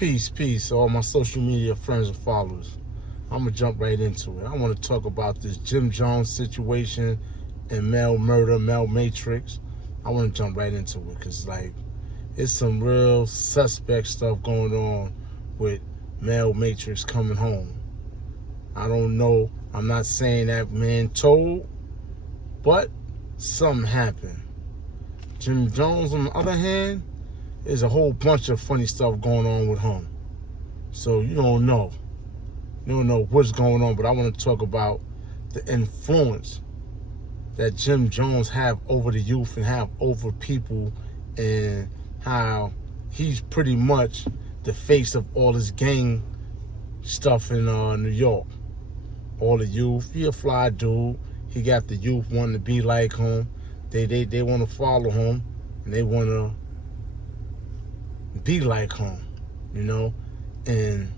Peace, all my social media friends and followers. I'm going to jump right into it. I want to talk about this Jim Jones situation and Mel Murder, Mel Matrix. I want to jump right into it because, it's some real suspect stuff going on with Mel Matrix coming home. I don't know. I'm not saying that man told, but something happened. Jim Jones, on the other hand, there's a whole bunch of funny stuff going on with him. So you don't know. You don't know what's going on, but I want to talk about the influence that Jim Jones have over the youth and have over people, and how he's pretty much the face of all this gang stuff in New York. All the youth, he a fly dude. He got the youth wanting to be like him. They want to follow him, and they want to be like him, and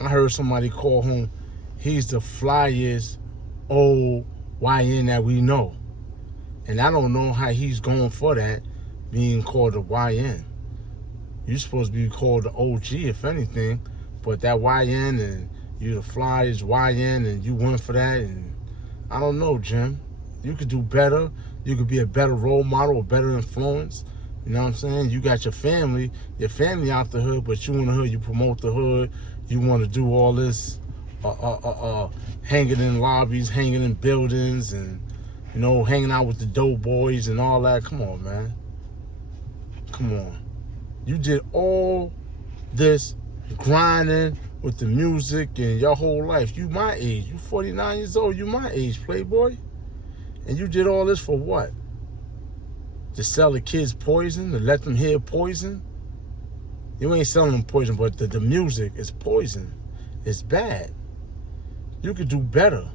I heard somebody call him, he's the flyest old YN that we know, and I don't know how he's going for that, being called a YN. You're supposed to be called the OG, if anything, but that YN, and you the flyest YN, and you went for that, and I don't know, Jim. You could do better. You could be a better role model, a better influence. You know what I'm saying? You got your family out the hood, but you in the hood, you promote the hood. You want to do all this hanging in lobbies, hanging in buildings, and, hanging out with the dope boys and all that. Come on, man. Come on. You did all this grinding with the music and your whole life. You my age. You 49 years old. You my age, Playboy. And you did all this for what? To sell the kids poison? To let them hear poison? You ain't selling them poison, but the music is poison. It's bad. You could do better.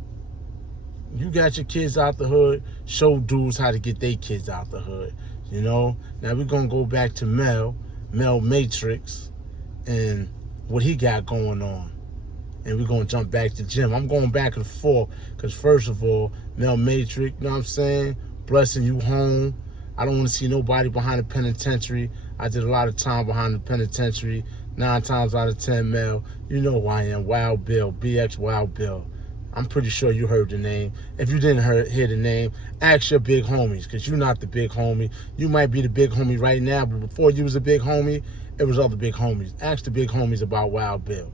You got your kids out the hood. Show dudes how to get their kids out the hood. Now we're going to go back to Mel Matrix, and what he got going on. And we're going to jump back to Jim. I'm going back and forth because, first of all, Mel Matrix, you know what I'm saying? Blessing you home. I don't want to see nobody behind the penitentiary. I did a lot of time behind the penitentiary. 9 times out of 10, Mel. You know who I am. Wild Bill. BX Wild Bill. I'm pretty sure you heard the name. If you didn't hear the name, ask your big homies, because you're not the big homie. You might be the big homie right now, but before you was a big homie, it was other big homies. Ask the big homies about Wild Bill.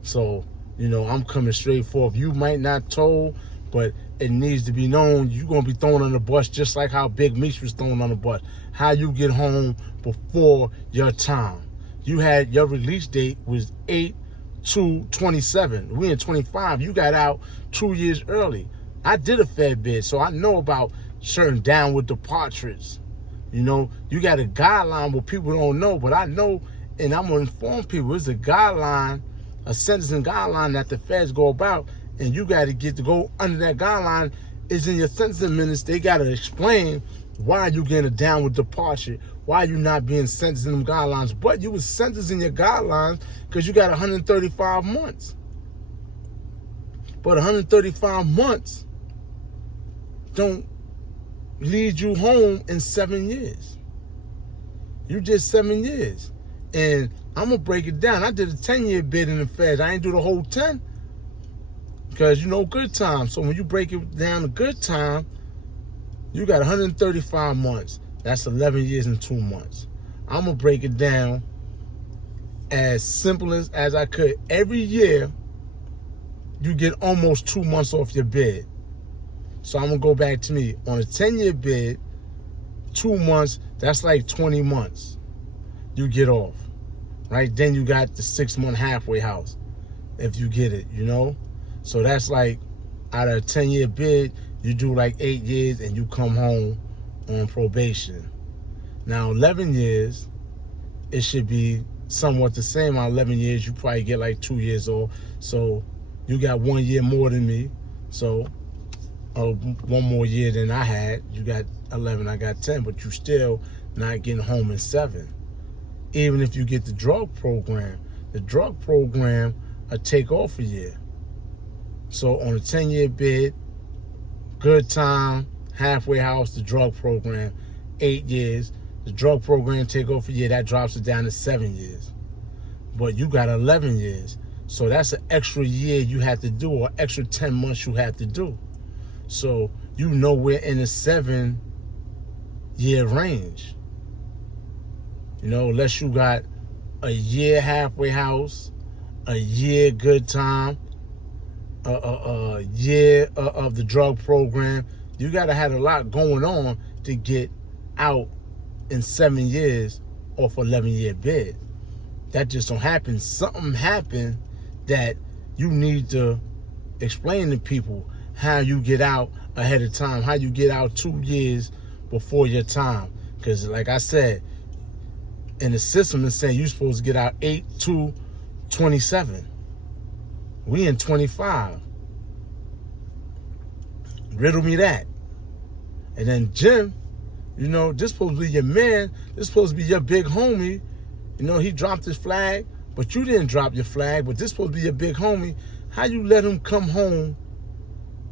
So, I'm coming straight forth. You might not told, but it needs to be known. You're going to be thrown on the bus just like how Big Meech was thrown on the bus. How you get home before your time. You had your release date was 8/2/27. We in 25. You got out 2 years early. I did a fair bit, so I know about certain down with the Partridge. You got a guideline what people don't know, but I know, and I'm going to inform people. It's a guideline, a sentencing guideline that the feds go about, and you got to get to go under that guideline. Is in your sentencing minutes. They got to explain why you getting a down with departure, why you not being sentenced in them guidelines. But you was sentenced in your guidelines because you got 135 months. But 135 months don't lead you home in 7 years. You did 7 years. And I'm going to break it down. I did a 10-year bid in the feds. I ain't do the whole 10 because good time. So when you break it down to good time, you got 135 months. That's 11 years and 2 months. I'm going to break it down as simple as I could. Every year, you get almost 2 months off your bid. So I'm going to go back to me. On a 10-year bid, 2 months, that's like 20 months you get off. Right? Then you got the 6-month halfway house, if you get it, So that's like, out of a 10-year bid, you do like 8 years and you come home on probation. Now, 11 years, it should be somewhat the same. On 11 years, you probably get like 2 years off. So you got 1 year more than me. So 1 more year than I had. You got 11, I got 10, but you still not getting home in 7. Even if you get the drug program will take off a year. So on a 10-year bid, good time, halfway house, the drug program, 8 years, The drug program take over, yeah, that drops it down to 7 years. But you got 11 years. So that's an extra year you have to do, or extra 10 months you have to do. So you know we're in a 7-year range. You know, unless you got a year halfway house, a year good time, a year of the drug program. You got to have a lot going on to get out in 7 years off 11-year bid. That just don't happen. Something happened that you need to explain to people how you get out ahead of time, how you get out 2 years before your time. Because like I said, in the system is saying you're supposed to get out 8/2/27. We in 25. Riddle me that. And then Jim, you know, this supposed to be your man. This supposed to be your big homie. You know, he dropped his flag, but you didn't drop your flag. But this supposed to be your big homie. How you let him come home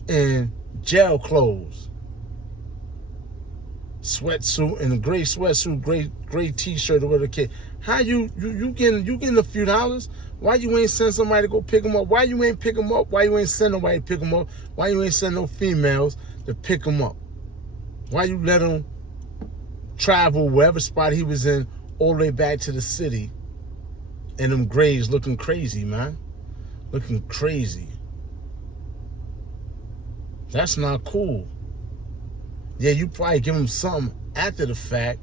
in jail clothes? Sweatsuit and a gray sweatsuit, gray t-shirt or whatever the case. How you getting a few dollars? Why you ain't send somebody to go pick him up? Why you ain't pick him up? Why you ain't send nobody to pick him up? Why you ain't send no females to pick him up? Why you let him travel wherever spot he was in all the way back to the city and them grays looking crazy, man? Looking crazy. That's not cool. Yeah, you probably give him something after the fact.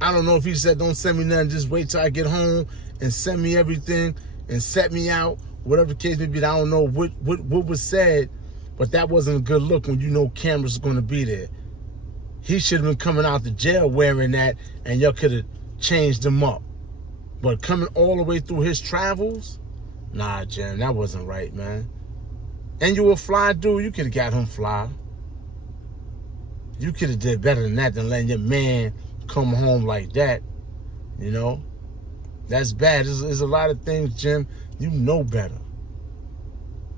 I don't know if he said, don't send me nothing, just wait till I get home and send me everything and set me out, whatever the case may be. I don't know what was said, but that wasn't a good look when you know cameras are going to be there. He should have been coming out the jail wearing that, and y'all could have changed him up. But coming all the way through his travels, nah, Jim, that wasn't right, man. And you a fly dude, you could have got him fly. You could have did better than that, than letting your man come home like that. You know, that's bad. There's a lot of things, Jim, you know better.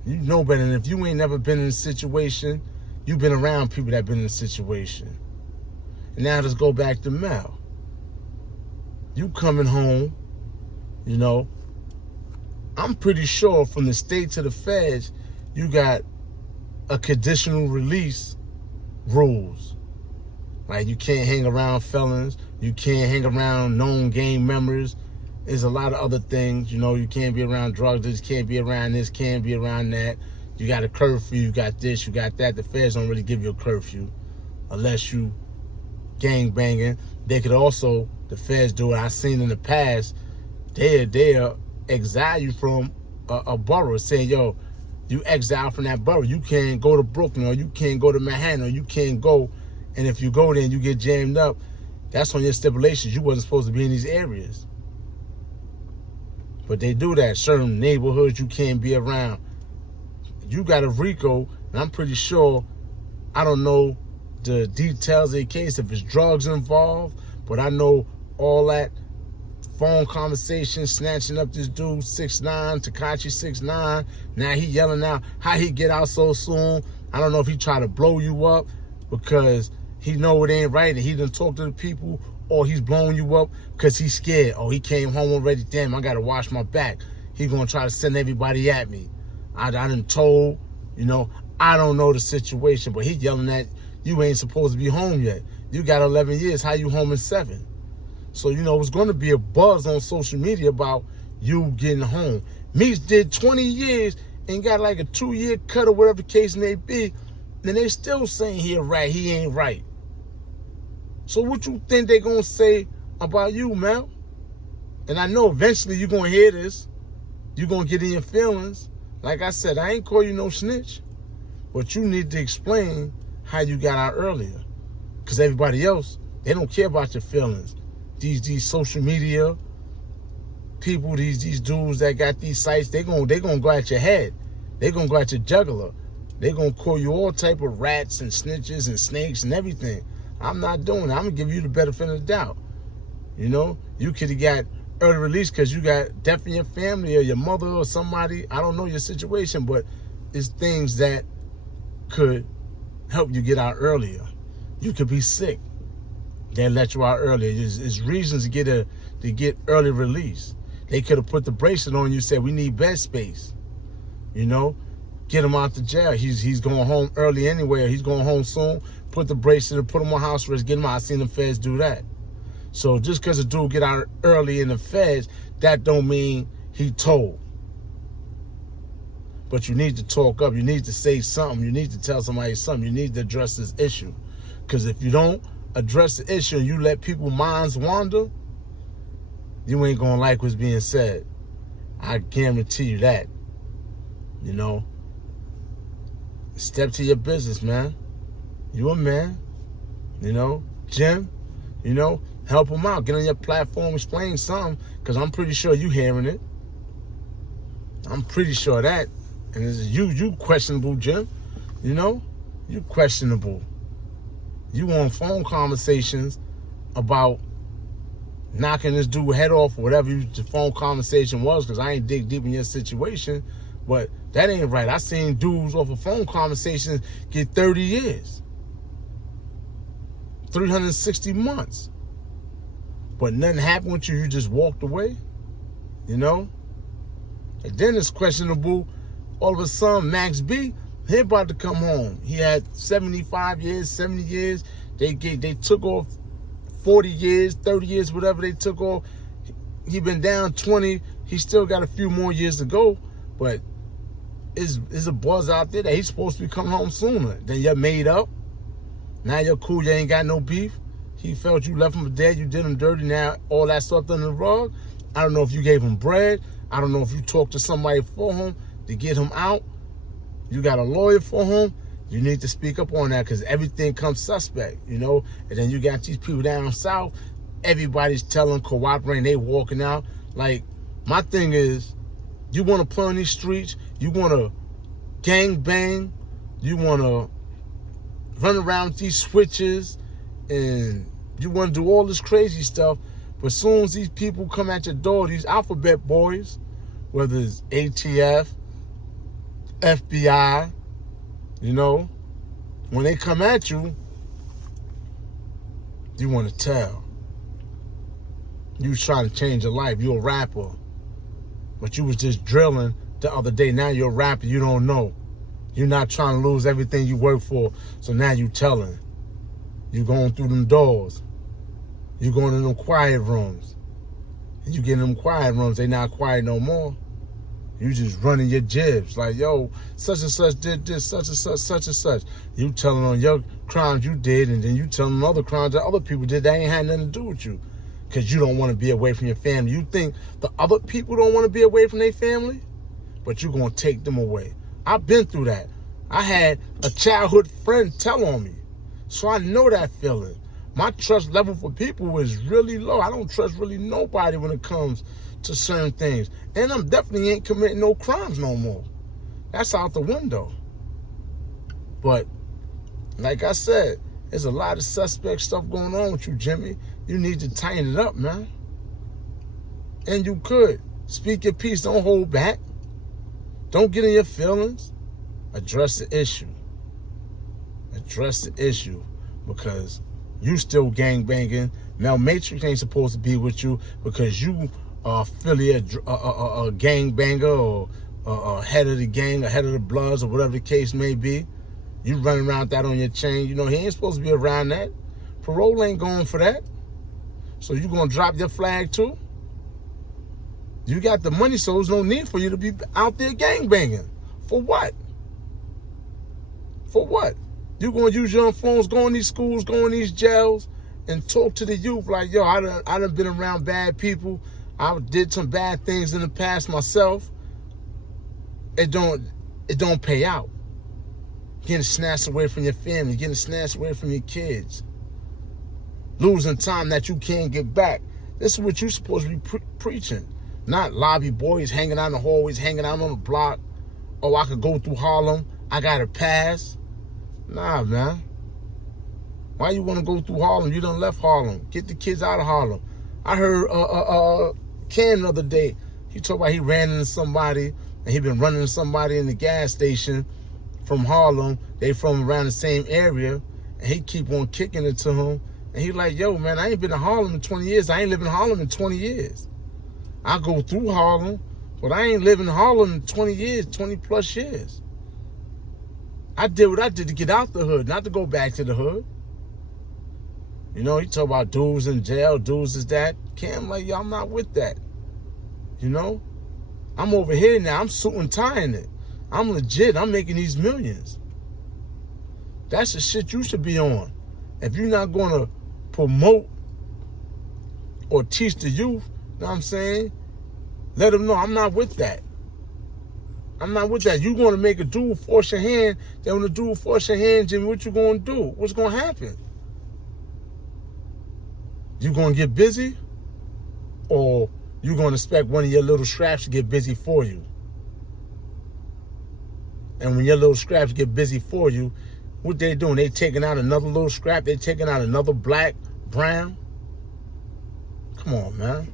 You know better. And if you ain't never been in a situation, you've been around people that been in a situation. And now let's go back to Mel. You coming home, you know, I'm pretty sure from the state to the feds, you got a conditional release rules. Like you can't hang around felons, you can't hang around known gang members. There's a lot of other things, you know, you can't be around drug dealers, can't be around this, can't be around that. You got a curfew, you got this, you got that. The feds don't really give you a curfew unless you gang banging. They could also, the feds do it, I've seen in the past, they'll exile you from a borough, saying, yo, you exile from that borough. You can't go to Brooklyn, or you can't go to Manhattan, or you can't go. And if you go there and you get jammed up, that's on your stipulations. You wasn't supposed to be in these areas. But they do that. Certain neighborhoods you can't be around. You got a RICO, and I'm pretty sure, I don't know the details of the case, if it's drugs involved, but I know all that phone conversation, snatching up this dude, 6'9", Tekashi 6'9". Now he yelling out how he get out so soon. I don't know if he try to blow you up because he know it ain't right and he done talk to the people, or he's blowing you up because he's scared. Oh, he came home already. Damn, I got to wash my back. He going to try to send everybody at me. I done told, you know, I don't know the situation, but he yelling at you ain't supposed to be home yet. You got 11 years. How you home in 7? So, you know, it's going to be a buzz on social media about you getting home. Meeks did 20 years and got like a 2-year cut or whatever the case may be. And they still saying he right, he ain't right. So what you think they going to say about you, man? And I know eventually you're going to hear this. You're going to get in your feelings. Like I said, I ain't call you no snitch. But you need to explain how you got out earlier. Because everybody else, they don't care about your feelings. These social media people, these dudes that got these sites, they gonna go at your head. They gonna go at your jugular. They gonna call you all type of rats and snitches and snakes and everything. I'm not doing that. I'm gonna give you the benefit of the doubt. You know, you could have got early release because you got death in your family or your mother or somebody. I don't know your situation, but it's things that could help you get out earlier. You could be sick. They let you out early. It's reasons to get early release. They could have put the bracelet on you, said we need bed space. You know, get him out the jail. He's going home early anyway. Or he's going home soon. Put the bracelet and put him on house arrest. Get him out. I seen the feds do that. So just because a dude get out early in the feds, that don't mean he told. But you need to talk up. You need to say something. You need to tell somebody something. You need to address this issue. Because if you don't address the issue and you let people's minds wander, you ain't going to like what's being said. I guarantee you that. You know, step to your business, man. You a man. You know, Jim, you know, help him out. Get on your platform, explain something, because I'm pretty sure you hearing it. I'm pretty sure that. And it's you questionable, Jim. You know, you questionable. You on phone conversations about knocking this dude head off, or whatever the phone conversation was, because I ain't dig deep in your situation. But that ain't right. I seen dudes off of phone conversations get 30 years. 360 months. But nothing happened with you. You just walked away. You know? And then it's questionable. All of a sudden, Max B, he about to come home. He had 75 years, 70 years. They took off 40 years, 30 years, whatever they took off. He been down 20. He still got a few more years to go. But is a buzz out there that he's supposed to be coming home sooner. Then you're made up. Now you're cool. You ain't got no beef. He felt you left him for dead. You did him dirty. Now all that stuff under the rug. I don't know if you gave him bread. I don't know if you talked to somebody for him to get him out. You got a lawyer for him. You need to speak up on that, because everything comes suspect, you know. And then you got these people down south. Everybody's telling, cooperating. They walking out. Like, my thing is, you want to play on these streets. You want to gang bang. You want to run around with these switches. And you want to do all this crazy stuff. But as soon as these people come at your door, these alphabet boys, whether it's ATF, FBI, you know, when they come at you, you want to tell. You was trying to change your life. You're a rapper. But you was just drilling the other day. Now you're a rapper. You don't know. You're not trying to lose everything you work for. So now you telling. You going through them doors. You going in them quiet rooms. And you get in them quiet rooms. They not quiet no more. You just running your jibs. Like, yo, such and such did this, such and such, such and such. You telling on your crimes you did, and then you telling other crimes that other people did that ain't had nothing to do with you. Because you don't want to be away from your family. You think the other people don't want to be away from their family? But you're going to take them away. I've been through that. I had a childhood friend tell on me. So I know that feeling. My trust level for people is really low. I don't trust really nobody when it comes to certain things. And I'm definitely ain't committing no crimes no more. That's out the window. But like I said, there's a lot of suspect stuff going on with you, Jimmy. You need to tighten it up, man. And you could. Speak your piece. Don't hold back. Don't get in your feelings. Address the issue. Address the issue. Because you still gangbanging. Mel Matrix ain't supposed to be with you because you are affiliate a gangbanger or head of the gang or head of the Bloods or whatever the case may be. You running around with that on your chain. You know, he ain't supposed to be around that. Parole ain't going for that. So you going to drop your flag too? You got the money, so there's no need for you to be out there gangbanging. For what? For what? You going to use your phones, go in these schools, go in these jails, and talk to the youth like, yo, I done been around bad people. I did some bad things in the past myself. It don't pay out. Getting snatched away from your family, getting snatched away from your kids. Losing time that you can't get back. This is what you're supposed to be preaching. Not lobby boys hanging out in the hallways, hanging out on the block. Oh, I could go through Harlem. I got a pass. Nah, man. Why you want to go through Harlem? You done left Harlem. Get the kids out of Harlem. I heard Ken the other day. He talked about he ran into somebody and he been running into somebody in the gas station from Harlem. They from around the same area. And he keep on kicking it to him. And he like, yo, man, I ain't been to Harlem in 20 years. I ain't lived in Harlem in 20 years. I go through Harlem, but I ain't lived in Harlem in 20 years, 20 plus years. I did what I did to get out the hood, not to go back to the hood. You know, you talk about dudes in jail, dudes is that. Cam, like, yo, I'm not with that. You know? I'm over here now. I'm suit and tying it. I'm legit. I'm making these millions. That's the shit you should be on. If you're not going to promote or teach the youth, you know what I'm saying? Let them know I'm not with that. I'm not with that. You're going to make a dude force your hand. Then when the dude force your hand, Jimmy, what you going to do? What's going to happen? You going to get busy? Or you going to expect one of your little scraps to get busy for you? And when your little scraps get busy for you, what they doing? They taking out another little scrap. They taking out another black, brown. Come on, man.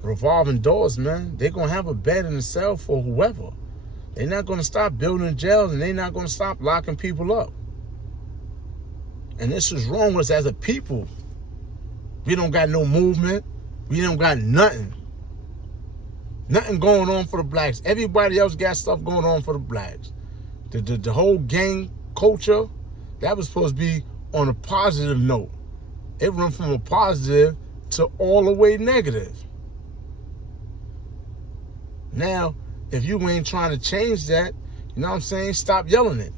Revolving doors, man. They're going to have a bed in the cell for whoever. They're not going to stop building jails, and they're not going to stop locking people up. And this is wrong with us as a people. We don't got no movement. We don't got nothing. Nothing going on for the blacks. Everybody else got stuff going on for the blacks. The whole gang culture, that was supposed to be on a positive note. It went from a positive to all the way negative. Now, if you ain't trying to change that, you know what I'm saying? Stop yelling it.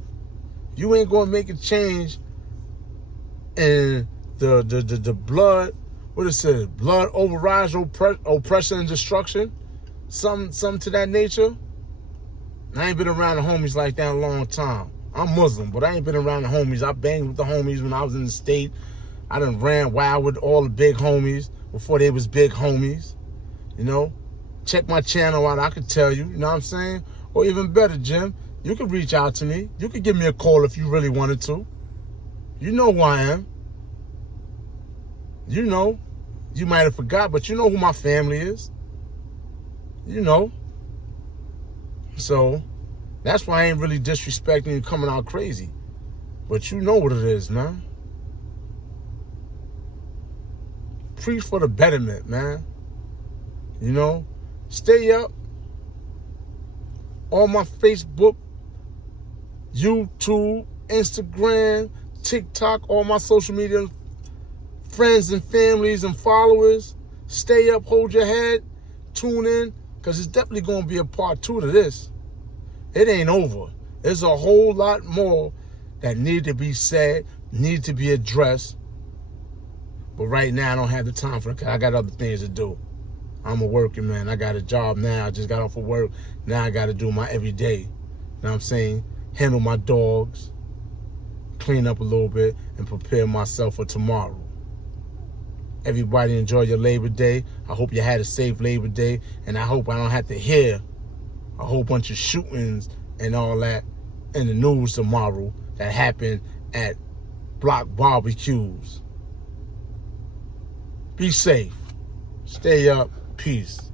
You ain't going to make a change in the blood, what is it? Blood overrides oppression and destruction. Something to that nature. I ain't been around the homies like that in a long time. I'm Muslim, but I ain't been around the homies. I banged with the homies when I was in the state. I done ran wild with all the big homies before they was big homies. You know? Check my channel out, I could tell you. You know what I'm saying? Or even better, Jim, you could reach out to me. You could give me a call if you really wanted to. You know who I am. You know. You might have forgot, but you know who my family is. You know. So, that's why I ain't really disrespecting you coming out crazy. But you know what it is, man. Preach for the betterment, man. You know? Stay up. On my Facebook, YouTube, Instagram, TikTok, all my social media friends and families and followers. Stay up, hold your head, tune in, because it's definitely going to be a part 2 to this. It ain't over. There's a whole lot more that need to be said, need to be addressed. But right now, I don't have the time for it because I got other things to do. I'm a working man. I got a job now. I just got off of work. Now I got to do my everyday. You know what I'm saying? Handle my dogs, clean up a little bit, and prepare myself for tomorrow. Everybody enjoy your Labor Day. I hope you had a safe Labor Day. And I hope I don't have to hear a whole bunch of shootings and all that in the news tomorrow that happened at block barbecues. Be safe. Stay up. Peace.